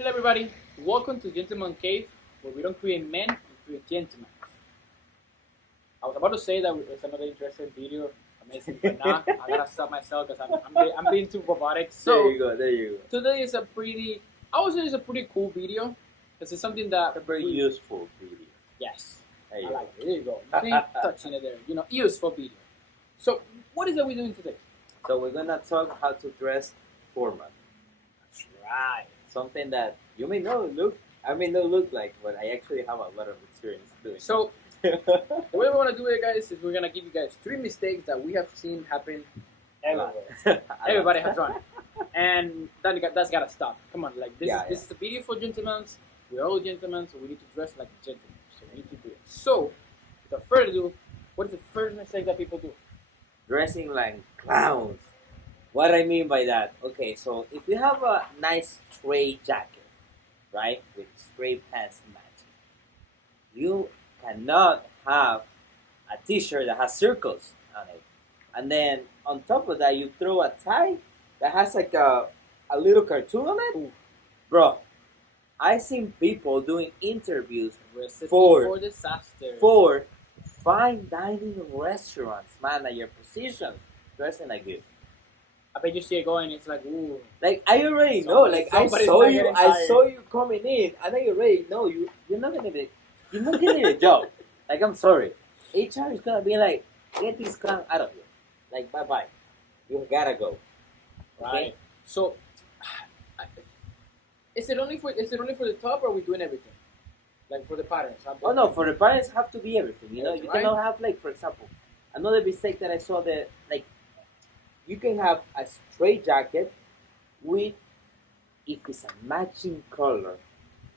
Hello, everybody. Welcome to Gentleman Cave, where we don't create men, we create gentlemen. I was about to say that it's another interesting video, amazing, but now I gotta stop myself because I'm being too robotic. There So you go. There you go. today is I would say it's a pretty cool video because it's something that A very useful video. yes, There you I go. like it. There you go. See, touching it there. Useful video. So what is that we doing today? So we're gonna talk how to dress formal. That's right. Something that you may not look like, but I actually have a lot of experience doing. So the way we want to do it, guys, is we're gonna give you guys 3 mistakes that we have seen happen everywhere. Everybody has done it, and that's gotta stop. Come on, like this is a video for gentlemen. We're all gentlemen, so we need to dress like gentlemen. So we need to do it. So, without further ado, what is the first mistake that people do? Dressing like clowns. What I mean by that? Okay, so if you have a nice straight jacket, right, with straight pants matching, you cannot have a T-shirt that has circles on it, and then on top of that, you throw a tie that has like a little cartoon on it. Ooh. Bro, I've seen people doing interviews Recipe for disaster. for fine dining restaurants, man, at your position, dressing like this. I bet you see it going. It's like, ooh. Like I already know, like Somebody's not getting I hired. saw you coming in, and I already know you're not getting a job. Like I'm sorry, HR is gonna be like, get this clown out of here. Like bye bye, you gotta go. Right. So, is it only for the top, or are we doing everything? Like for the patterns? Oh no, for the parents have to be everything. You know, you Right. cannot have like, for example, another mistake that I saw that like you can have a straight jacket with, if it's a matching color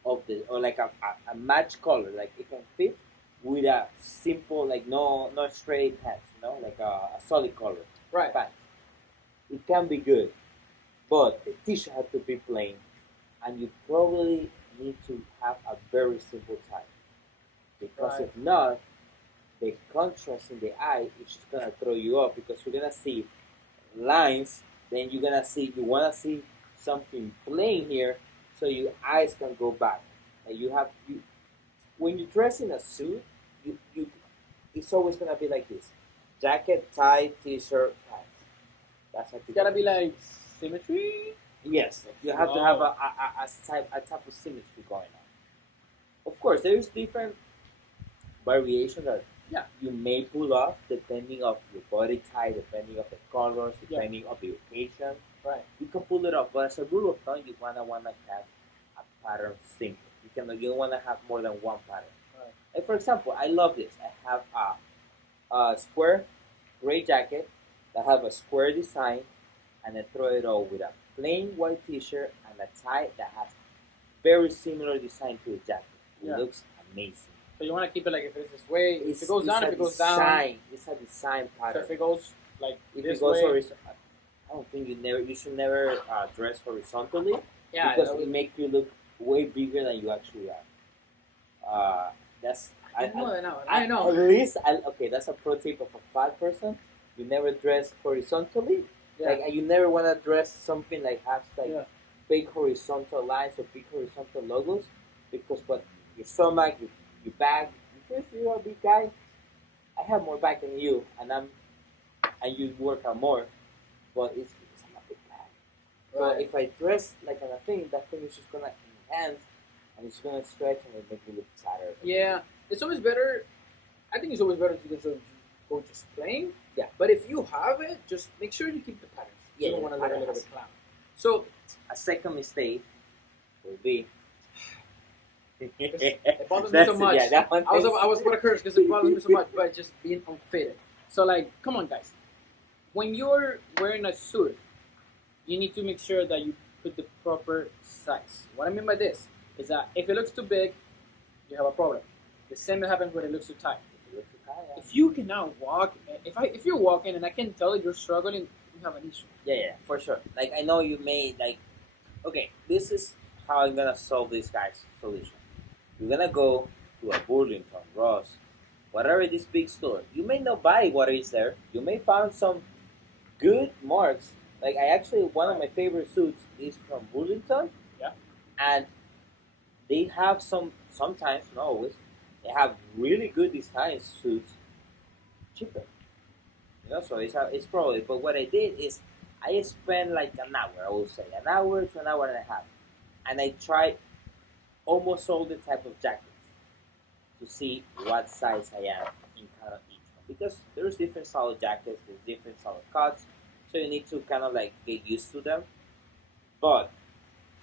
of the, or like a match color, like it can fit with a simple, like no straight pants, like a solid color Right. pants. It can be good, but the t-shirt has to be plain, and you probably need to have a very simple tie, because Right. if not, the contrast in the eye is just gonna throw you off, because you're gonna see lines, then you wanna see something plain here, so your eyes can go back. And when you dress in a suit, you it's always gonna be like this: jacket, tie, t-shirt, pants. That's how It's gotta be like symmetry. yes. You have to have a type of symmetry going on. Of course, there's different variations that you may pull off depending of your body type, depending of the colors, depending of the occasion. Right. You can pull it off, but as a rule of thumb, you wanna have a pattern simple. You don't wanna have more than one pattern. Right. Like for example, I love this. I have a square gray jacket that have a square design, and I throw it all with a plain white T-shirt and a tie that has very similar design to the jacket. It Yeah. looks amazing. So you want to keep it like if it's this way. If it goes down, if it goes down. It's a design So pattern. if it goes like If this it goes way, horizontal, I don't think you should never dress horizontally, yeah, because that it would- makes you look way bigger than you actually are. That's I know. At least okay. That's a pro tip of a fat person. You never dress horizontally. Yeah. Like you never want to dress something like has like Yeah. big horizontal lines or big horizontal logos, because what your stomach, your back, because you're a big guy. I have more back than you, and you work out more, but it's because I'm a big guy. So Right. if I dress like on a thing, that thing is just gonna enhance, and it's gonna stretch and it make you look fatter. Yeah, it's always better. I think it's always better to just go just plain. Yeah. But if you have it, just make sure you keep the patterns. Yeah, You don't yeah, want to the look a pattern little has- bit clown. So A second mistake will be. it bothers me That's so it, much. yeah, that one I was thing. going to curse because it bothers me so much, but just being unfitted. So like, come on, guys. When you're wearing a suit, you need to make sure that you put the proper size. What I mean by this is that if it looks too big, you have a problem. The same happens when it looks too tight. If you cannot walk, if you're walking and I can tell that you're struggling, you have an issue. Yeah, for sure. Like I know you may like. Okay, this is how I'm gonna solve this guy's solution. You're gonna go to a Burlington, Ross, whatever this big store. You may not buy what is there. You may find some good marks. Like I actually, one of my favorite suits is from Burlington. Yeah. and they have sometimes, not always, they have really good design suits cheaper. So it's probably. But what I did is I spent like an hour, I will say, an hour to an hour and a half, and I tried almost all the type of jackets to see what size I am in kind of each one. Because there's different style of jackets, there's different style of cuts, so you need to kind of like get used to them. But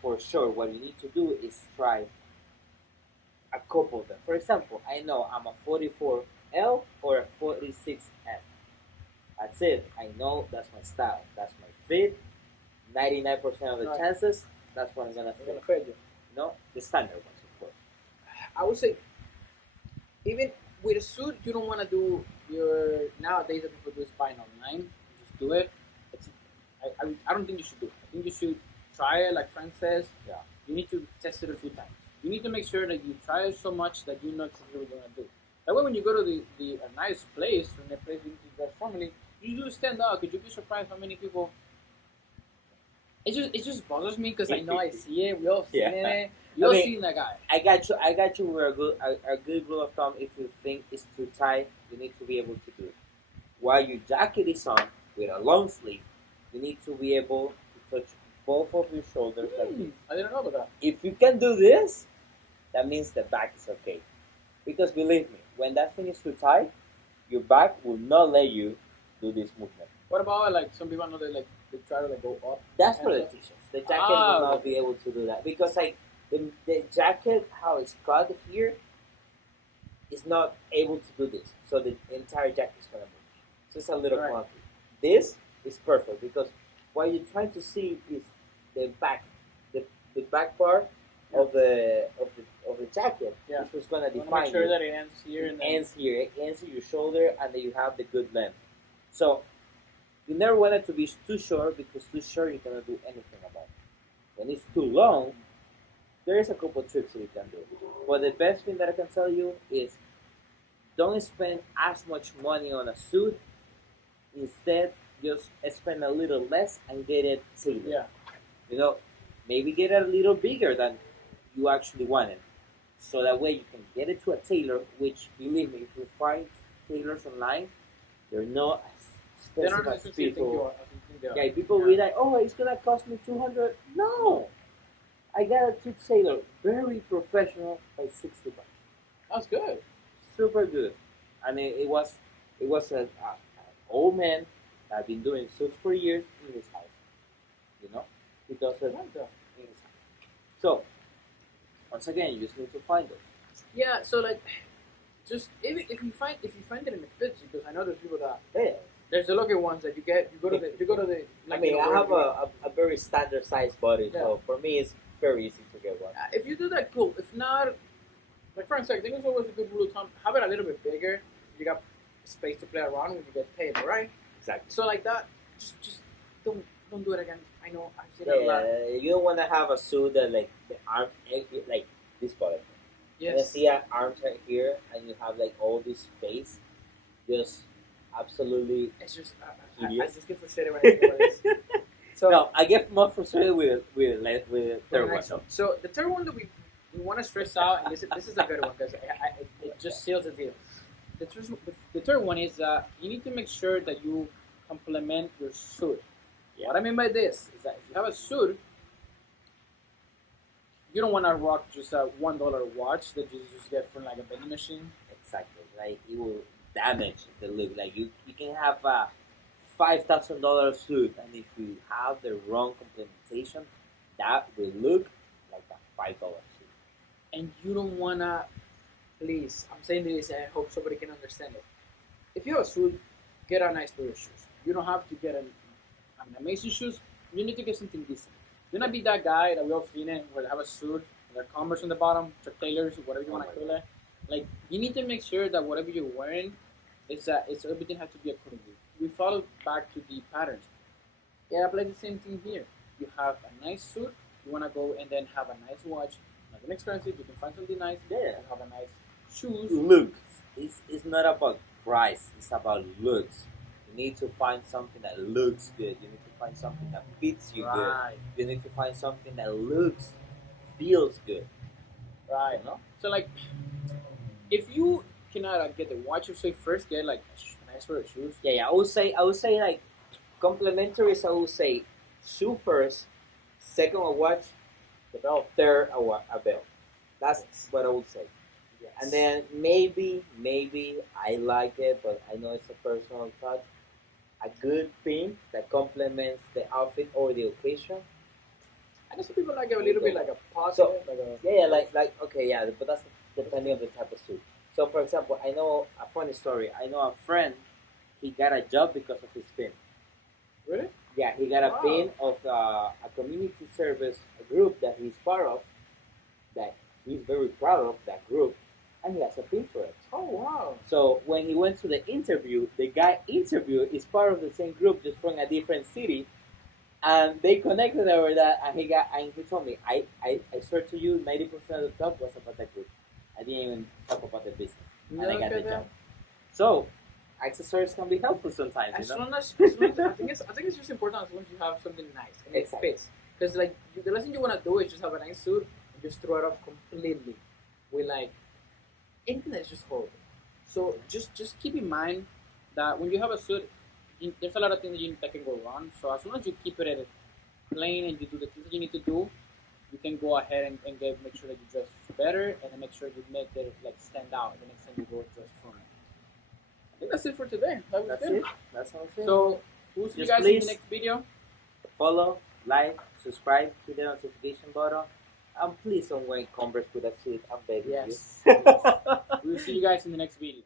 for sure, what you need to do is try a couple of them. For example, I know I'm a 44L or a 46F. That's it. I know that's my style. That's my fit. 99% of the Right. chances, that's what I'm gonna We're gonna fit. fade you. The standard ones, of course. I would say, even with a suit, you don't want to do your nowadays that people do is buying online. Just do it. I don't think you should do it. I think you should try it, like Frank says. Yeah. You need to test it a few times. You need to make sure that you try it so much that you know exactly what you're gonna do. That way, when you go to a nice place, when a place you dress formally, you do stand out. Could you be surprised how many people? It just bothers me because I know I see it. We all seen Yeah. it. You all I mean, seen that guy. I got you with a good rule of thumb. If you think it's too tight, you need to be able to do it. While your jacket is on with a long sleeve, you need to be able to touch both of your shoulders like this. I didn't know about that. If you can do this, that means the back is okay. Because believe me, when that thing is too tight, your back will not let you do this movement. What about like some people know they try to like go up? That's for the and t-shirts. The jacket will not okay. be able to do that because like the jacket, how it's cut here, is not able to do this. So the entire jacket is gonna move. So it's a little Right. clunky. This is perfect because what you're trying to see is the back, the back part of the jacket. Yeah. This was gonna You want to define make sure you. that it ends here It and then ends here. It ends at your shoulder, and then you have the good length. So you never want it to be too short because too short you cannot do anything about it. When it's too long, there is a couple tricks that you can do. But the best thing that I can tell you is don't spend as much money on a suit. Instead, just spend a little less and get it tailored. yeah. Maybe get it a little bigger than you actually wanted. So that way you can get it to a tailor, which believe me, if you find tailors online, they're not as They're not expensive as as expensive you people. are. I think they are. Yeah, people be like, oh, it's gonna cost me $200. No, I got it to tailor, very professional, by $60. That's good. Super good, and it was an old man that had been doing suits for years in his house. Because I of like that. in his house. So once again, you just need to find those. Yeah. So like, just if you find it and it fits, because I know there's people that Yeah. there's the lucky ones that you go to the. I mean, I have a very standard size body, so for me, it's very easy to get one. If you do that, cool. If not, like for instance, I think it's always a good rule of thumb. Have it a little bit bigger. You got space to play around when you get paid, right? Exactly. So like that, just don't do it again. I know I've seen it a lot. Yeah, you don't want to have a suit that like the arm like this body. You Yes. see an arms right here, and you have like all this space. Just absolutely. It's just I Hideous. just get frustrated when I think about this. So No, I get more frustrated with the the third next one. one. So the third one that we want to stress out, and this is a good one because it just seals the deal. The third one is you need to make sure that you complement your suit. Yeah. What I mean by this is that if you have a suit, you don't want to rock just a $1 watch that you just get from like a vending machine. Exactly. Like it will damage the look. Like you can have a $5,000 suit, and if you have the wrong complementation, that will look like a $5 suit. And you don't wanna, please, I'm saying this and I hope somebody can understand it. If you have a suit, get a nice pair of shoes. You don't have to get an amazing shoes. You need to get something decent. Do not be that guy that we all seen it where they have a suit, their Converse on the bottom, Chuck Taylors, whatever you want to call it. Like you need to make sure that whatever you're wearing, it's everything has to be accordingly. We follow back to the patterns. Yeah, apply the same thing here. You have a nice suit. You wanna go and then have a nice watch. Nothing expensive. You can find something nice. Yeah. You have a nice shoes. Looks. It's not about price. It's about looks. You need to find something that looks good. You need to find something that fits you good. Right. You need to find something that looks feels good. Right. You know? So like, if you cannot get the watch, you say first get like a nice pair of shoes. Yeah. I would say like complementary. So I would say shoe first, second a watch, The belt. third a belt. That's Yes. what I would say. Yes. And then maybe I like it, but I know it's a personal touch. A good pin that complements the outfit or the occasion. I know some people like it a little bit like a pocket, So- like a Yeah, like okay, yeah, but that's depending on the type of suit. So, for example, I know a funny story. I know a friend. He got a job because of his pin. really. Yeah, he got a Wow. pin of a community service group that he's part of. That he's very proud of that group, and he has a pin for it. Oh wow. So when he went to the interview, the guy interviewed is part of the same group, just from a different city, and they connected over that. And he told me, I swear to you, 90% of the talk was about that group. I didn't even talk about the business, and I Look got the at that. job. So accessories can be helpful sometimes, As you know. long as I think it's just important as long as you have something nice and Exactly. it fits. Because like the last thing you want to do is just have a nice suit and just throw it off completely with like anything that's just horrible. So just keep in mind that when you have a suit, there's a lot of things that can go wrong. So as long as you keep it at plain and you do the things that you need to do, you can go ahead and make sure that you dress better and then make sure you make it like stand out the next time you go dress for it. I think that's it for today. That was That's good. it. That's all. So we'll see you Just guys in please- the next video. Follow, like, subscribe, hit the notification button, and please don't wear Converse with a suit. I'm begging Yes. you. We'll see you guys in the next video.